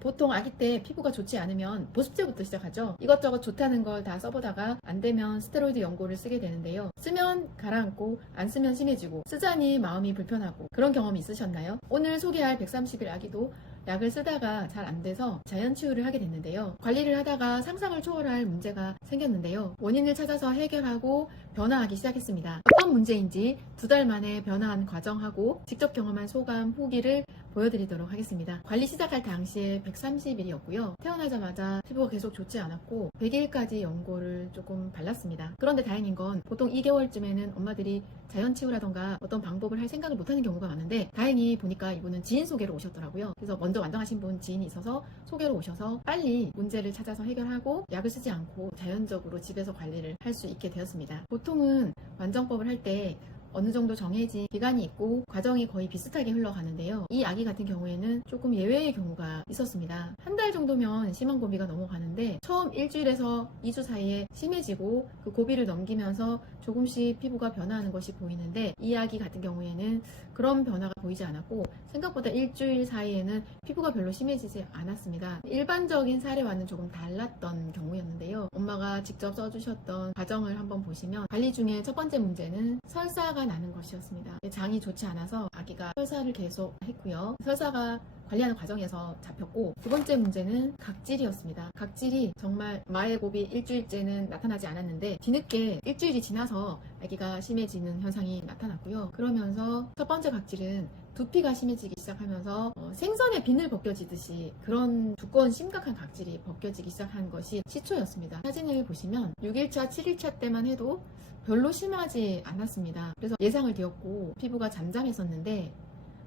보통 아기 때 피부가 좋지 않으면 보습제부터 시작하죠. 이것저것 좋다는 걸 다 써보다가 안 되면 스테로이드 연고를 쓰게 되는데요. 쓰면 가라앉고 안 쓰면 심해지고 쓰자니 마음이 불편하고 그런 경험이 있으셨나요? 오늘 소개할 130일 아기도 약을 쓰다가 잘 안 돼서 자연 치유를 하게 됐는데요. 관리를 하다가 상상을 초월할 문제가 생겼는데요. 원인을 찾아서 해결하고 변화하기 시작했습니다. 어떤 문제인지 2달 만에 변화한 과정하고 직접 경험한 소감, 후기를 보여드리도록 하겠습니다. 관리 시작할 당시에 130일이었고요. 태어나자마자 피부가 계속 좋지 않았고 100일까지 연고를 조금 발랐습니다. 그런데 다행인 건 보통 2개월쯤에는 엄마들이 자연 치유라던가 어떤 방법을 할 생각을 못하는 경우가 많은데 다행히 보니까 이분은 지인 소개로 오셨더라고요. 그래서 먼저 완성하신 분 지인이 있어서 소개로 오셔서 빨리 문제를 찾아서 해결하고 약을 쓰지 않고 자연적으로 집에서 관리를 할 수 있게 되었습니다. 보통은 완정법을 할 때 어느 정도 정해진 기간이 있고 과정이 거의 비슷하게 흘러가는데요. 이 아기 같은 경우에는 조금 예외의 경우가 있었습니다. 한 달 정도면 심한 고비가 넘어가는데 처음 일주일에서 2주 사이에 심해지고 그 고비를 넘기면서 조금씩 피부가 변화하는 것이 보이는데 이 아기 같은 경우에는 그런 변화가 보이지 않았고 생각보다 일주일 사이에는 피부가 별로 심해지지 않았습니다. 일반적인 사례와는 조금 달랐던 경우였는데요. 엄마가 직접 써주셨던 과정을 한번 보시면 관리 중에 첫 번째 문제는 설사가 나는 것이었습니다. 장이 좋지 않아서 아기가 설사를 계속 했고요. 설사가 관리하는 과정에서 잡혔고 두 번째 문제는 각질이었습니다. 각질이 정말 마의 고비 일주일째는 나타나지 않았는데 뒤늦게 일주일이 지나서 아기가 심해지는 현상이 나타났고요. 그러면서 첫 번째 각질은 두피가 심해지기 시작하면서 생선의 비늘 벗겨지듯이 그런 두꺼운 심각한 각질이 벗겨지기 시작한 것이 시초였습니다. 사진을 보시면 6일차, 7일차 때만 해도 별로 심하지 않았습니다. 그래서 예상을 드렸고 피부가 잠잠했었는데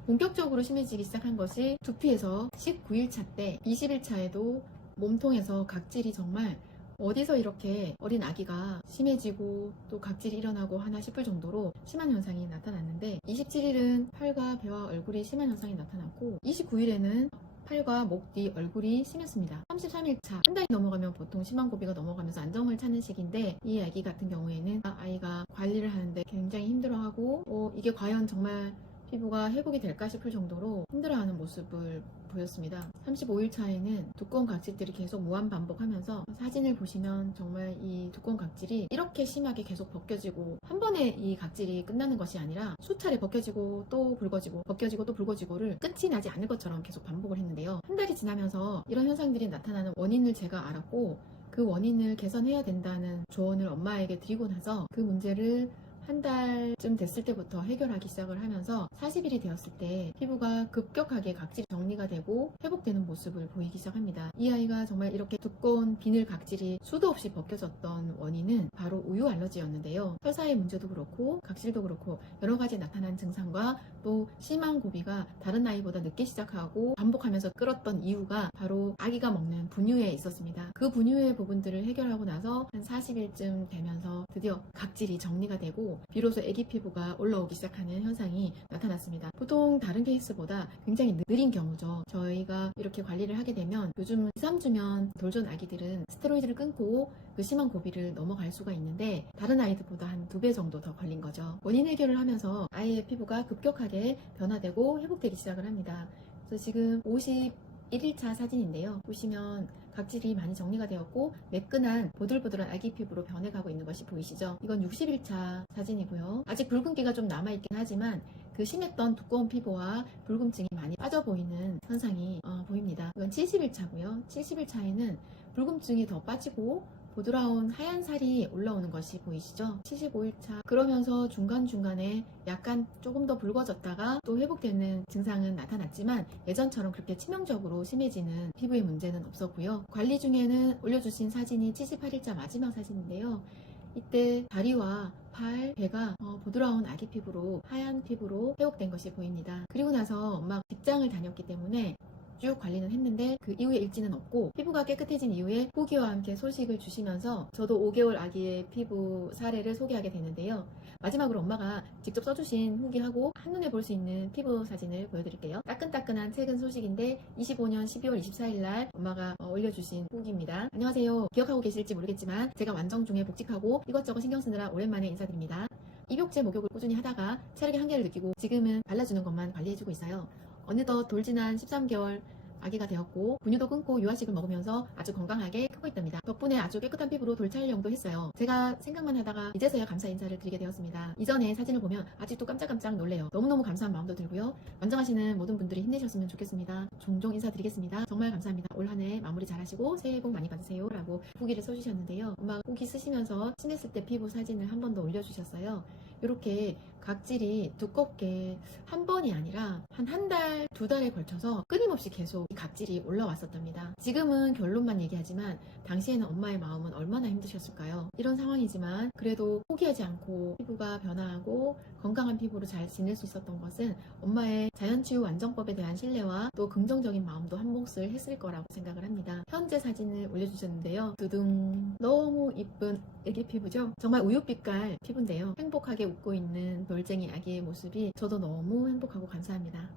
본격적으로 심해지기 시작한 것이 두피에서 19일차 때 20일차에도 몸통에서 각질이 정말 어디서 이렇게 어린 아기가 심해지고 또 각질이 일어나고 하나 싶을 정도로 심한 현상이 나타났는데 27일은 팔과 배와 얼굴이 심한 현상이 나타났고 29일에는 팔과 목 뒤 얼굴이 심했습니다. 33일차 한 달이 넘어가면 보통 심한 고비가 넘어가면서 안정을 찾는 시기인데 이 아기 같은 경우에는 아이가 관리를 하는데 굉장히 힘들어하고 이게 과연 정말 피부가 회복이 될까 싶을 정도로 힘들어하는 모습을 보였습니다. 35일 차에는 두꺼운 각질들이 계속 무한 반복하면서 사진을 보시면 정말 이 두꺼운 각질이 이렇게 심하게 계속 벗겨지고 한 번에 이 각질이 끝나는 것이 아니라 수차례 벗겨지고 또 붉어지고 벗겨지고 또 붉어지고를 끝이 나지 않을 것처럼 계속 반복을 했는데요. 한 달이 지나면서 이런 현상들이 나타나는 원인을 제가 알았고 그 원인을 개선해야 된다는 조언을 엄마에게 드리고 나서 그 문제를 한 달쯤 됐을 때부터 해결하기 시작을 하면서 40일이 되었을 때 피부가 급격하게 각질이 정리가 되고 회복되는 모습을 보이기 시작합니다. 이 아이가 정말 이렇게 두꺼운 비늘 각질이 수도 없이 벗겨졌던 원인은 바로 우유 알러지였는데요. 설사의 문제도 그렇고 각질도 그렇고 여러 가지 나타난 증상과 또 심한 고비가 다른 아이보다 늦게 시작하고 반복하면서 끌었던 이유가 바로 아기가 먹는 분유에 있었습니다. 그 분유의 부분들을 해결하고 나서 한 40일쯤 되면서 드디어 각질이 정리가 되고 비로소 아기 피부가 올라오기 시작하는 현상이 나타났습니다. 보통 다른 케이스보다 굉장히 느린 경우죠. 저희가 이렇게 관리를 하게 되면 요즘 2, 3주면 돌존 아기들은 스테로이드를 끊고 그 심한 고비를 넘어갈 수가 있는데 다른 아이들보다 한 2배 정도 더 걸린 거죠. 원인 해결을 하면서 아이의 피부가 급격하게 변화되고 회복되기 시작을 합니다. 그래서 지금 51일차 사진인데요. 보시면 각질이 많이 정리가 되었고 매끈한 보들보들한 아기 피부로 변해가고 있는 것이 보이시죠? 이건 60일차 사진이고요. 아직 붉은기가 좀 남아있긴 하지만 그 심했던 두꺼운 피부와 붉음증이 많이 빠져 보이는 현상이 보입니다. 이건 70일차고요. 70일차에는 붉음증이 더 빠지고 부드러운 하얀 살이 올라오는 것이 보이시죠? 75일차 그러면서 중간중간에 약간 조금 더 붉어졌다가 또 회복되는 증상은 나타났지만 예전처럼 그렇게 치명적으로 심해지는 피부의 문제는 없었고요. 관리 중에는 올려주신 사진이 78일차 마지막 사진인데요. 이때 다리와 팔, 배가 부드러운 아기 피부로 하얀 피부로 회복된 것이 보입니다. 그리고 나서 엄마가 직장을 다녔기 때문에 쭉 관리는 했는데 그 이후에 일지는 없고 피부가 깨끗해진 이후에 후기와 함께 소식을 주시면서 저도 5개월 아기의 피부 사례를 소개하게 되는데요. 마지막으로 엄마가 직접 써주신 후기하고 한눈에 볼 수 있는 피부 사진을 보여드릴게요. 따끈따끈한 최근 소식인데 25년 12월 24일 날 엄마가 올려주신 후기입니다. 안녕하세요. 기억하고 계실지 모르겠지만 제가 완정 중에 복직하고 이것저것 신경 쓰느라 오랜만에 인사드립니다. 입욕제 목욕을 꾸준히 하다가 체력의 한계를 느끼고 지금은 발라주는 것만 관리해주고 있어요. 어느덧 돌 지난 13개월 아기가 되었고 분유도 끊고 유아식을 먹으면서 아주 건강하게 크고 있답니다. 덕분에 아주 깨끗한 피부로 돌촬영도 했어요. 제가 생각만 하다가 이제서야 감사 인사를 드리게 되었습니다. 이전에 사진을 보면 아직도 깜짝깜짝 놀래요. 너무너무 감사한 마음도 들고요. 완정하시는 모든 분들이 힘내셨으면 좋겠습니다. 종종 인사드리겠습니다. 정말 감사합니다. 올 한 해 마무리 잘하시고 새해 복 많이 받으세요 라고 후기를 써주셨는데요. 엄마가 후기 쓰시면서 친했을 때 피부 사진을 한 번 더 올려주셨어요. 이렇게 각질이 두껍게 한 번이 아니라 한 달, 두 달에 걸쳐서 끊임없이 계속 이 각질이 올라왔었답니다. 지금은 결론만 얘기하지만 당시에는 엄마의 마음은 얼마나 힘드셨을까요? 이런 상황이지만 그래도 포기하지 않고 피부가 변화하고 건강한 피부로 잘 지낼 수 있었던 것은 엄마의 자연치유 완전법에 대한 신뢰와 또 긍정적인 마음도 한 몫을 했을 거라고 생각을 합니다. 현재 사진을 올려주셨는데요. 두둥, 너무 이쁜 애기 피부죠? 정말 우유빛깔 피부인데요. 행복하게 웃고 있는 돌쟁이 아기의 모습이 저도 너무 행복하고 감사합니다.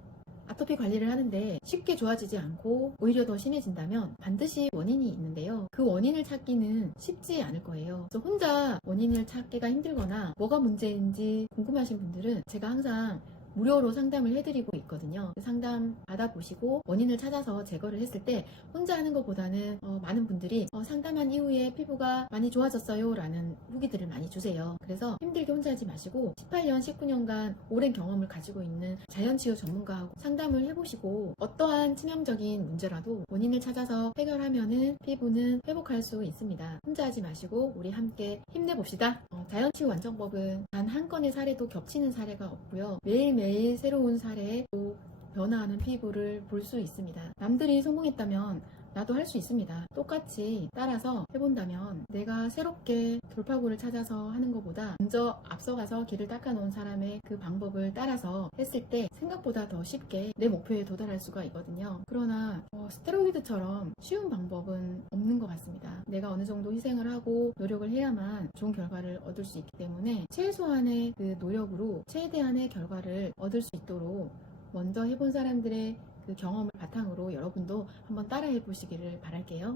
아토피 관리를 하는데 쉽게 좋아지지 않고 오히려 더 심해진다면 반드시 원인이 있는데요. 그 원인을 찾기는 쉽지 않을 거예요. 그래서 혼자 원인을 찾기가 힘들거나 뭐가 문제인지 궁금하신 분들은 제가 항상 무료로 상담을 해드리고 있거든요. 상담 받아보시고 원인을 찾아서 제거를 했을 때 혼자 하는 것보다는 많은 분들이 상담한 이후에 피부가 많이 좋아졌어요 라는 후기들을 많이 주세요. 그래서 힘들게 혼자 하지 마시고 18년, 19년간 오랜 경험을 가지고 있는 자연치유 전문가하고 상담을 해보시고 어떠한 치명적인 문제라도 원인을 찾아서 해결하면은 피부는 회복할 수 있습니다. 혼자 하지 마시고 우리 함께 힘내봅시다. 자연치유 완전법은 단 한 건의 사례도 겹치는 사례가 없고요. 매일 새로운 사례에 또 변화하는 피부를 볼 수 있습니다. 남들이 성공했다면 나도 할 수 있습니다. 똑같이 따라서 해본다면 내가 새롭게 돌파구를 찾아서 하는 것보다 먼저 앞서가서 길을 닦아놓은 사람의 그 방법을 따라서 했을 때 생각보다 더 쉽게 내 목표에 도달할 수가 있거든요. 그러나 스테로이드처럼 쉬운 방법은 없는 것 같습니다. 내가 어느 정도 희생을 하고 노력을 해야만 좋은 결과를 얻을 수 있기 때문에 최소한의 그 노력으로 최대한의 결과를 얻을 수 있도록 먼저 해본 사람들의 그 경험을 바탕으로 여러분도 한번 따라해 보시기를 바랄게요.